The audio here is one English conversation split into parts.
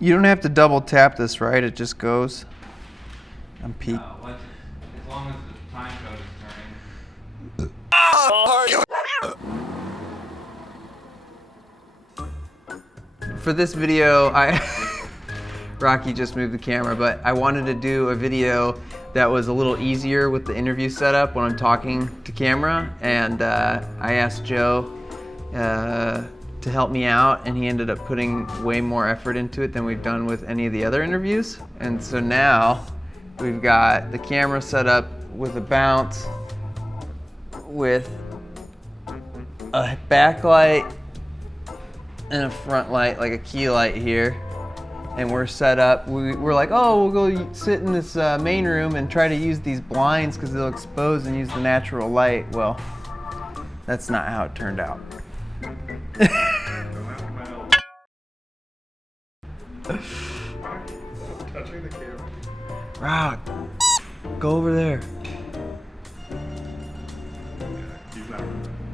You don't have to double tap this, right? It just goes. I'm peak. No, as long as the time code is turning. For this video, Rocky just moved the camera, but I wanted to do a video that was a little easier with the interview setup when I'm talking to camera, and I asked Joe to help me out, and he ended up putting way more effort into it than we've done with any of the other interviews. And so now we've got the camera set up with a bounce, with a backlight and a front light, like a key light here. And we're set up, we're like, oh, we'll go sit in this main room and try to use these blinds because they'll expose and use the natural light. Well, that's not how it turned out. Touching the camera. Rock, go over there.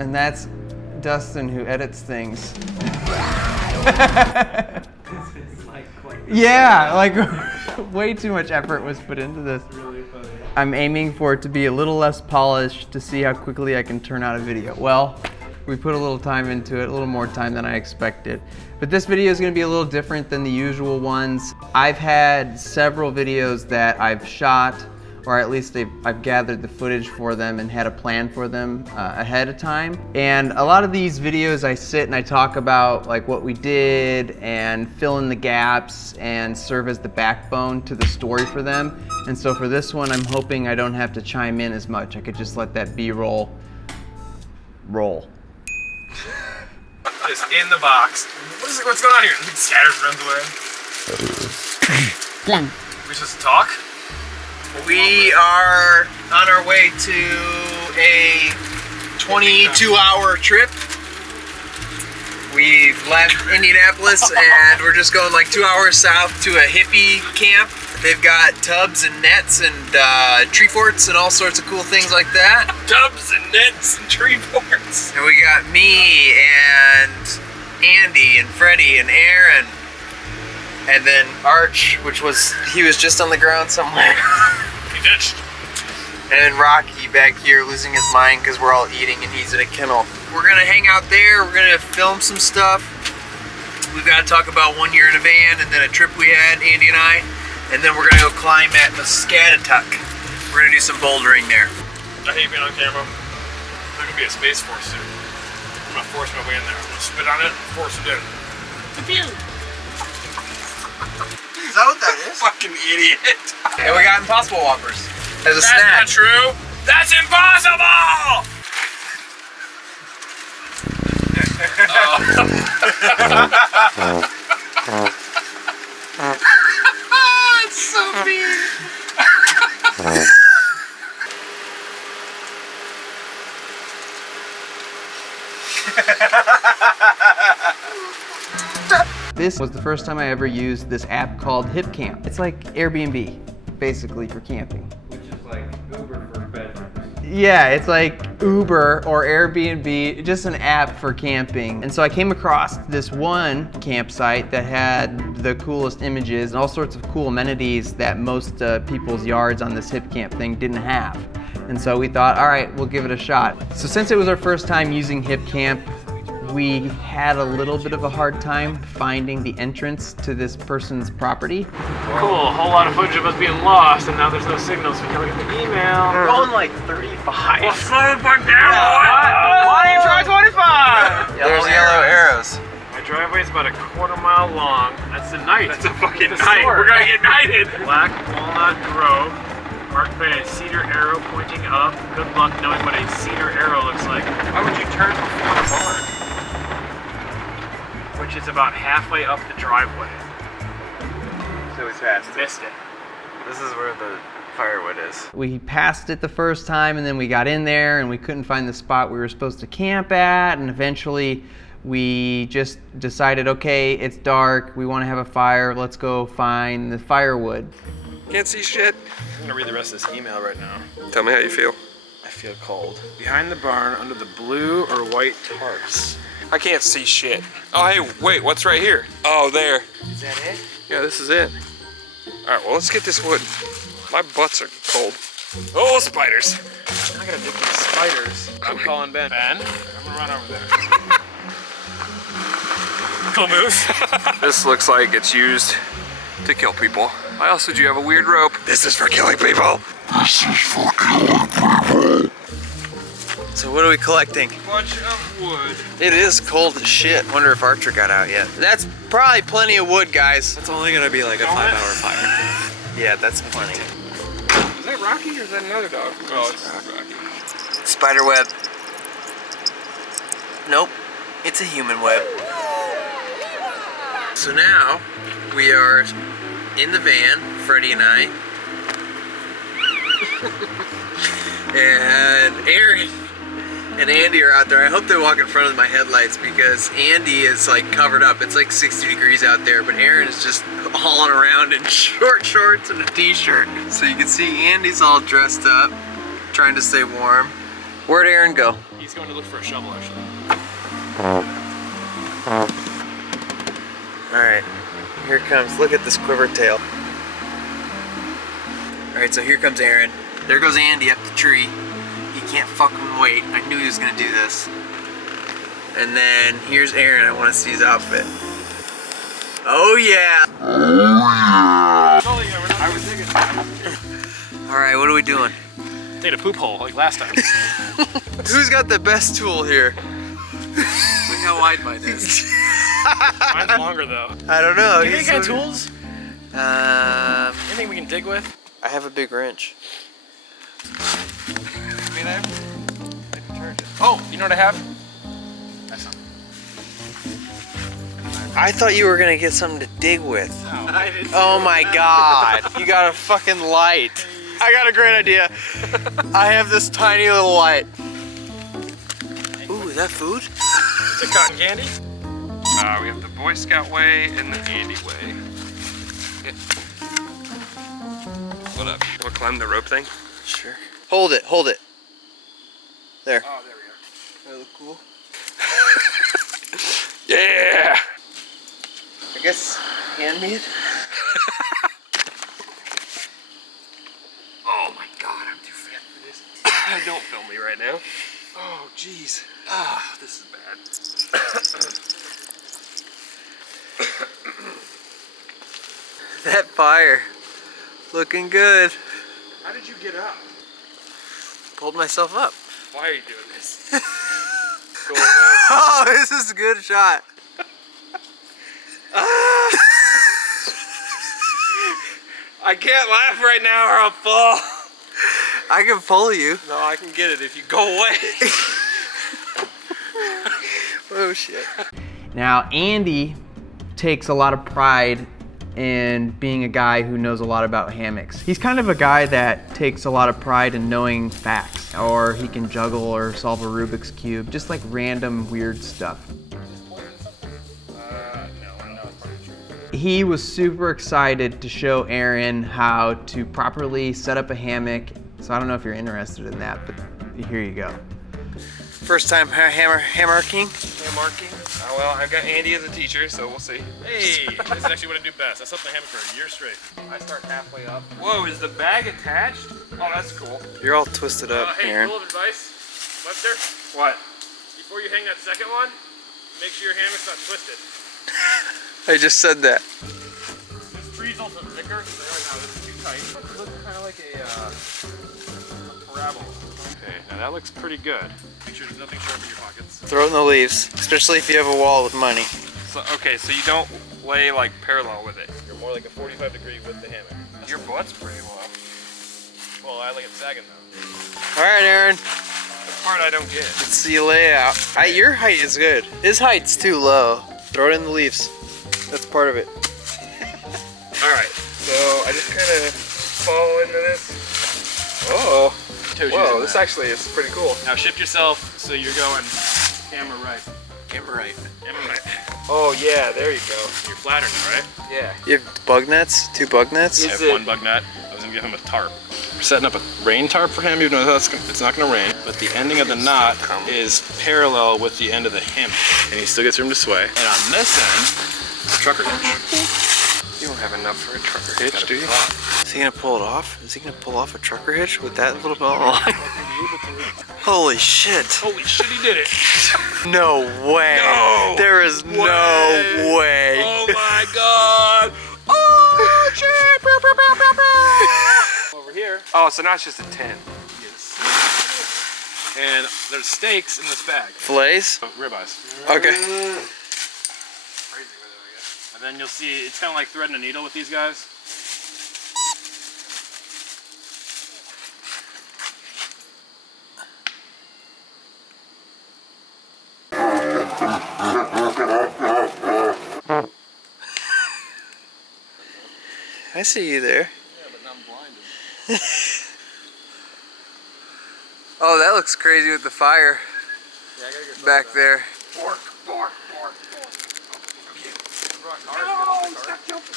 And that's Dustin, who edits things. Yeah, like way too much effort was put into this. Really funny. I'm aiming for it to be a little less polished to see how quickly I can turn out a video. Well, we put a little time into it, a little more time than I expected. But this video is going to be a little different than the usual ones. I've had several videos that I've shot, or at least I've gathered the footage for them and had a plan for them ahead of time. And a lot of these videos I sit and I talk about like what we did and fill in the gaps and serve as the backbone to the story for them. And so for this one, I'm hoping I don't have to chime in as much. I could just let that B-roll roll. Just in the box. What's going on here? Scatters, runs away. We supposed to talk? We are on our way to a 22-hour trip. We've left Indianapolis and we're just going like 2 hours south to a hippie camp. They've got tubs and nets and tree forts and all sorts of cool things like that. Tubs and nets and tree forts. And we got me and Andy and Freddie and Aaron. And then Arch, he was just on the ground somewhere. He ditched. And Rocky back here losing his mind because we're all eating and he's in a kennel. We're gonna hang out there, we're gonna film some stuff. We've got to talk about 1 year in a van and then a trip we had, Andy and I. And then we're gonna go climb at Muscatatuck. We're gonna do some bouldering there. I hate being on camera. There's gonna be a Space Force soon. I'm gonna force my way in there. I'm gonna spit on it, force it in. Is that what that is? Fucking idiot. And we got Impossible Whoppers as a snack. That's not true. That's impossible! It's so mean. This was the first time I ever used this app called HipCamp. It's like Airbnb, basically, for camping. Which is like Uber for bedrooms. Yeah, it's like Uber or Airbnb, just an app for camping. And so I came across this one campsite that had the coolest images and all sorts of cool amenities that most people's yards on this HipCamp thing didn't have. And so we thought, all right, we'll give it a shot. So since it was our first time using HipCamp, we had a little bit of a hard time finding the entrance to this person's property. Cool, a whole lot of footage of us being lost, and now there's no signal, so we can't look at the email. We're going like 35. Well, slow the fuck down, Why do you try 25? There's yellow arrows. My driveway's about a quarter-mile long. That's the night. That's a fucking night. We're gonna get nighted. Black Walnut Grove, marked by a cedar arrow pointing up. Good luck knowing what a cedar arrow looks like. Why would you turn before the barn? Which is about halfway up the driveway. So we passed it. Missed it. This is where the firewood is. We passed it the first time and then we got in there and we couldn't find the spot we were supposed to camp at, and eventually we just decided, okay, it's dark, we want to have a fire, let's go find the firewood. Can't see shit. I'm gonna read the rest of this email right now. Tell me how you feel. I feel cold. Behind the barn under the blue or white tarps. I can't see shit. Oh, hey, wait, what's right here? Oh, there. Is that it? Yeah, this is it. Alright, well, let's get this wood. My butts are cold. Oh, spiders. I gotta dig these spiders. I'm calling Ben. Ben, I'm gonna run over there. Cool moose. This looks like it's used to kill people. I also do have a weird rope. This is for killing people. So what are we collecting? Bunch of wood. It is cold as shit. Wonder if Archer got out yet. That's probably plenty of wood, guys. It's only gonna be like a 5-hour fire. Yeah, that's plenty. Is that Rocky or is that another dog? Oh, it's Rocky. Spider web. Nope, it's a human web. So now we are in the van, Freddie and I, and Aaron and Andy are out there. I hope they walk in front of my headlights because Andy is like covered up. It's like 60 degrees out there, but Aaron is just hauling around in short shorts and a t-shirt. So you can see Andy's all dressed up, trying to stay warm. Where'd Aaron go? He's going to look for a shovel, actually. All right, here it comes. Look at this quiver tail. All right, so here comes Aaron. There goes Andy up the tree. He can't fucking wait. I knew he was gonna do this. And then here's Aaron. I want to see his outfit. Oh yeah! I was digging. All right, what are we doing? Take a poop hole like last time. Who's got the best tool here? Look how wide mine is. Mine's longer though. I don't know. Do you got tools? Anything we can dig with? I have a big wrench. Oh, you know what I have? That's not. I thought you were gonna get something to dig with. No, I didn't. Oh my god, you got a fucking light. I got a great idea. I have this tiny little light. Ooh, is that food? Is it cotton candy? We have the Boy Scout way and the Andy way. Yeah. What up? You wanna climb the rope thing? Sure. Hold it, hold it. There. Oh, there we go. That look cool. Yeah! I guess handmade. Oh my god, I'm too fat for this. Don't film me right now. Oh, jeez. Ah, this is bad. That fire. Looking good. How did you get up? Pulled myself up. Why are you doing this? Oh, this is a good shot. I can't laugh right now or I'll fall. I can pull you. No, I can get it if you go away. Oh shit. Now Andy takes a lot of pride in being a guy who knows a lot about hammocks. He's kind of a guy that takes a lot of pride in knowing facts, or he can juggle or solve a Rubik's Cube, just like random weird stuff. He was super excited to show Aaron how to properly set up a hammock. So I don't know if you're interested in that, but here you go. First time hammerking? Hammarking? Oh, well, I've got Andy as a teacher, so we'll see. Hey, this is actually what I do best. I slept in the hammock for a year straight. I start halfway up. Whoa, is the bag attached? Oh, that's cool. You're all twisted up, Hey, Aaron. rule of advice, Webster, What? before you hang that second one, make sure your hammock's not twisted. I just said that. This tree's also thicker, so right now this is too tight. It looks kind of like a parabola. Okay, now that looks pretty good. Make sure there's nothing sharp in your pockets. Throw it in the leaves, especially if you have a wall with money. So, okay, so you don't lay like parallel with it. You're more like a 45-degree with the hammock. Your butt's pretty low. Well, I like it sagging though. All right, Aaron. The part I don't get. Let's see you lay out. Your height is good. His height's too low. Throw it in the leaves. That's part of it. Alright, so I just kind of fall into this. Oh, whoa, this actually is pretty cool. Now shift yourself so you're going camera right. Camera right. Camera right. Oh yeah, there you go. You're flattering it, right? Yeah. You have bug nets? 2 bug nets? I have one bug net. I was gonna give him a tarp. We're setting up a rain tarp for him, even though it's not gonna rain. But the ending of the knot is parallel with the end of the hammock. And he still gets room to sway. And on this end, trucker hitch. You don't have enough for a trucker hitch, do you? Is he gonna pull it off? Is he gonna pull off a trucker hitch with that little belt on the line? Holy shit. Holy shit, he did it. No way. No there is way. no way. Oh my god. Oh shit. Over here. Oh, so now it's just a tent. Yes. And there's steaks in this bag. Fillets? Ribeyes. Okay. And then you'll see, it's kind of like threading a needle with these guys. I see you there. Yeah, but now I'm blinded. Oh, that looks crazy with the fire Yeah, I gotta get back there. Bork. No, stop jumping.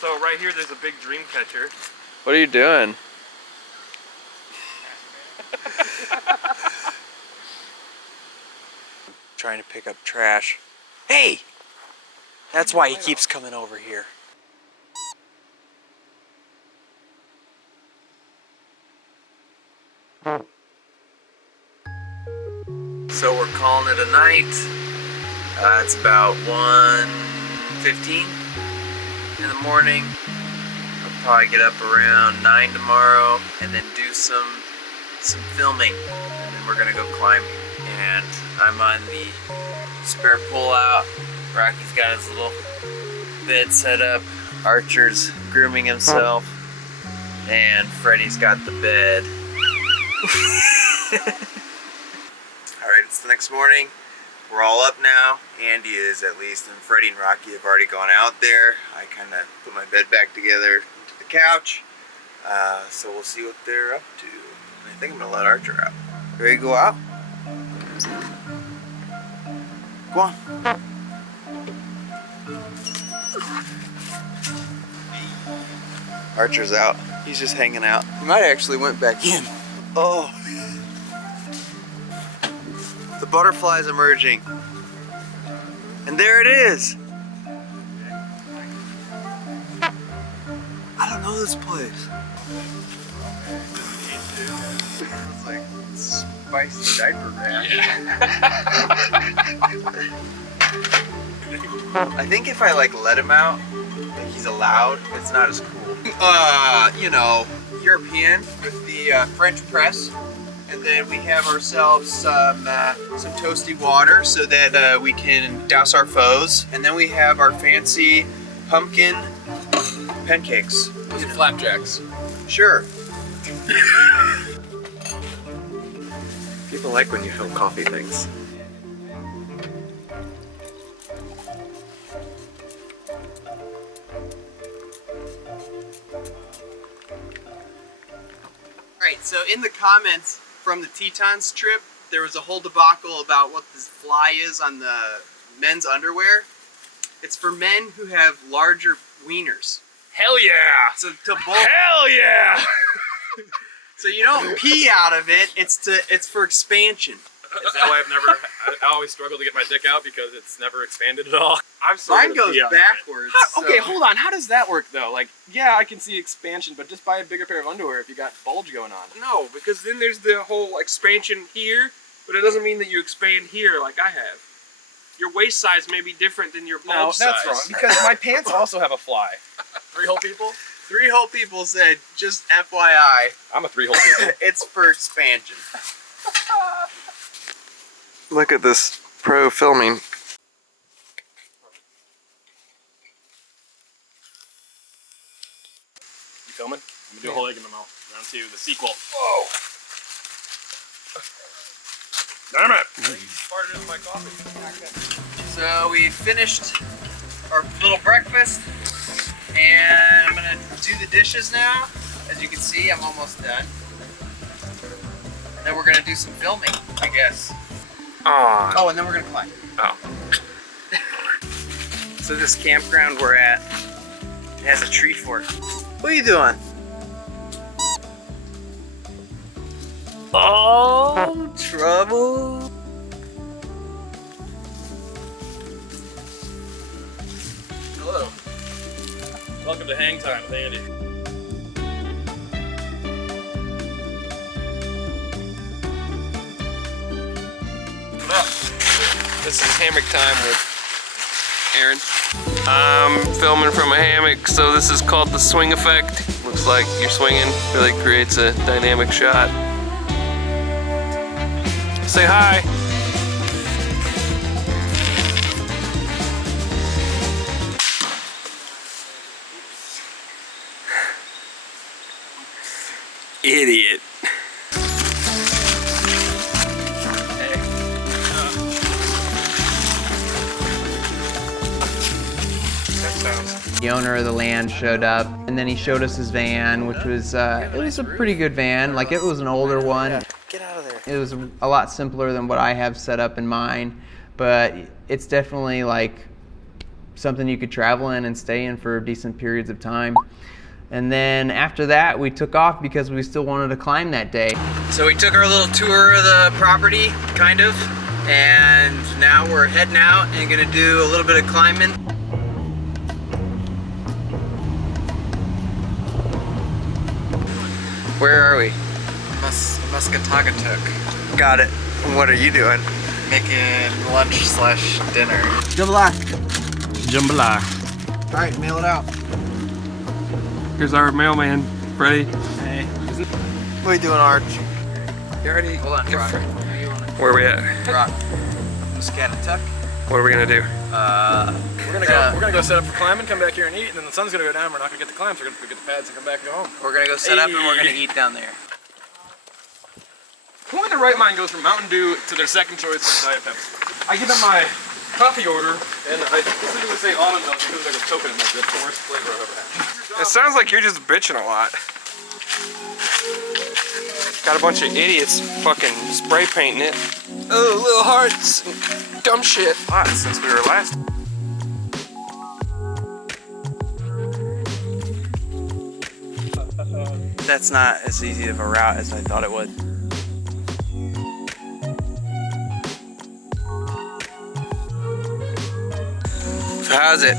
So right here, there's a big dream catcher. What are you doing? Trying to pick up trash. Hey! That's why he keeps coming over here. So we're calling it a night. It's about 1:15 in the morning. I'll probably get up around 9 tomorrow and then do some filming, and then we're gonna go climbing. And I'm on the spare pull-out. Rocky's got his little bed set up. Archer's grooming himself, and Freddy's got the bed. Alright, it's the next morning. We're all up now. Andy is at least, and Freddy and Rocky have already gone out there. I kind of put my bed back together to the couch. So we'll see what they're up to. I think I'm gonna let Archer out. Ready to go out? Go on. Archer's out. He's just hanging out. He might actually went back in. Oh. The butterfly's emerging. And there it is. I don't know this place. It's like spicy diaper rash. I think if I like let him out, like he's allowed, it's not as cool. You know, European with the French press. And then we have ourselves some toasty water so that we can douse our foes. And then we have our fancy pumpkin pancakes. Those are flapjacks. Sure. People like when you film coffee things. Alright, so in the comments from the Tetons trip, there was a whole debacle about what this fly is on the men's underwear. It's for men who have larger wieners. Hell yeah! So to bulk. Hell yeah! So you don't pee out of it. It's for expansion. Is that why I always struggle to get my dick out because it's never expanded at all? Mine goes backwards. Okay, so- hold on. How does that work though? Like, yeah, I can see expansion, but just buy a bigger pair of underwear if you got bulge going on. No, because then there's the whole expansion here, but it doesn't mean that you expand here like I have. Your waist size may be different than your bulge size. No, that's wrong. Because my pants also have a fly. 3-hole people? 3-hole people said, just FYI, I'm a 3-hole people. it's for expansion. Look at this pro filming. You filming? I'm gonna do a whole egg in my mouth. Round 2, the sequel. Whoa! Damn it! Farted in my coffee. So we finished our little breakfast, and I'm gonna do the dishes now. As you can see, I'm almost done. And then we're gonna do some filming, I guess. Oh, and then we're gonna climb. Oh. So this campground we're at, it has a tree fort. What are you doing? Oh, trouble. Welcome to Hang Time with Andy. This is hammock time with Aaron. I'm filming from a hammock, so this is called the swing effect. Looks like you're swinging, really creates a dynamic shot. Say hi. Idiot. The owner of the land showed up, and then he showed us his van, which was it was a pretty good van. Like, it was an older one. Get out of there. It was a lot simpler than what I have set up in mine, but it's definitely like something you could travel in and stay in for decent periods of time. And then after that, we took off because we still wanted to climb that day. So we took our little tour of the property, kind of, and now we're heading out and gonna do a little bit of climbing. Where are we? Musketagatug. Got it. What are you doing? Making lunch/dinner. Jambalaya. All right, mail it out. Here's our mailman, Freddie. Hey. What are you doing, Arch? You already? Hold on, Rock. Where are we at? Rock. Musketagatug. What are we gonna do? We're gonna go set up for climbing, come back here and eat, and then the sun's gonna go down. We're not gonna get the climbs. We're gonna go get the pads and come back and go home. We're gonna go set up and we're gonna eat down there. Who in their right mind goes from Mountain Dew to their second choice of Diet Pepsi? I give them my coffee order, and I specifically say almond milk because there's like a coconut milk. That's the worst flavor I've ever had. It sounds like you're just bitching a lot. Got a bunch of idiots fucking spray painting it. Oh, little hearts, dumb shit. Hot since we were last. That's not as easy of a route as I thought it would. So how's it?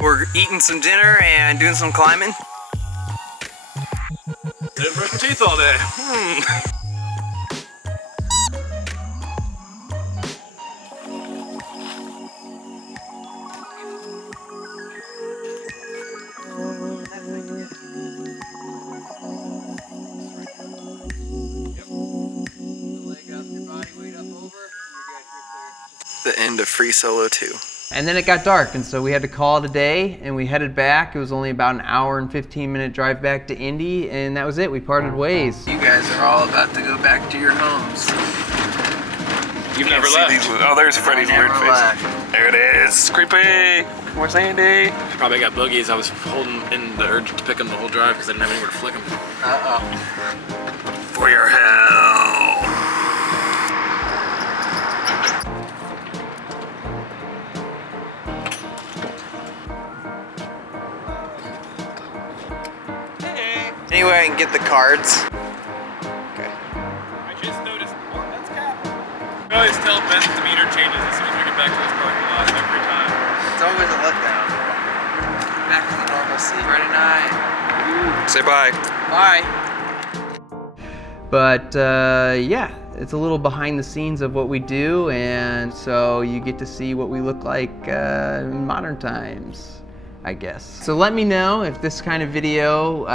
We're eating some dinner and doing some climbing. Didn't brush my teeth all day. The end of Free Solo 2. And then it got dark, and so we had to call it a day, and we headed back. It was only about an hour and 15-minute drive back to Indy, and that was it. We parted ways. You guys are all about to go back to your homes. You've never left. Oh, there's Freddy's weird face. Left. There it is. Creepy. Where's Andy? Probably got boogies. I was holding in the urge to pick them the whole drive because I didn't have anywhere to flick them. Uh-oh. For your hell. Anyway, I can get the cards. Okay. I just noticed. Oh, that's Cap. I always tell Ben that the meter changes as soon as we get back to this parking lot every time. It's always a letdown. Back to the normalcy. Friday night. Say bye. Bye. But yeah, it's a little behind the scenes of what we do, and so you get to see what we look like in modern times, I guess. So let me know if this kind of video,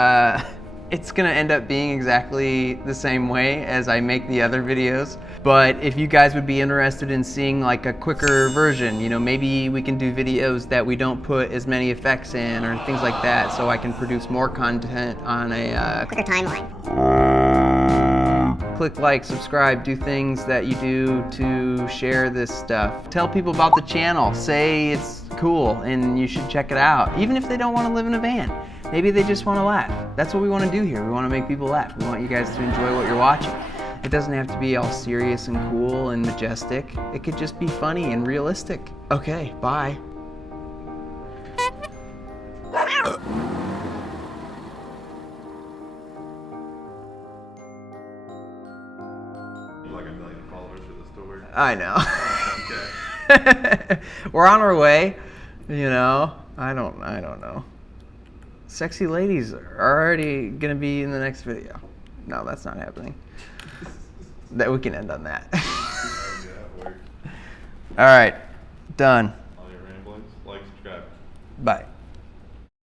it's gonna end up being exactly the same way as I make the other videos. But if you guys would be interested in seeing like a quicker version, you know, maybe we can do videos that we don't put as many effects in or things like that, so I can produce more content on a quicker timeline. Click like, subscribe, do things that you do to share this stuff. Tell people about the channel, say it's cool and you should check it out, even if they don't want to live in a van. Maybe they just want to laugh. That's what we want to do here. We want to make people laugh. We want you guys to enjoy what you're watching. It doesn't have to be all serious and cool and majestic. It could just be funny and realistic. Okay, bye. Like 1 million followers for the store. I know. Okay. We're on our way, you know. I don't know. Sexy ladies are already gonna be in the next video. No, that's not happening. That we can end on that. All right, done. All your ramblings, like, subscribe. Bye.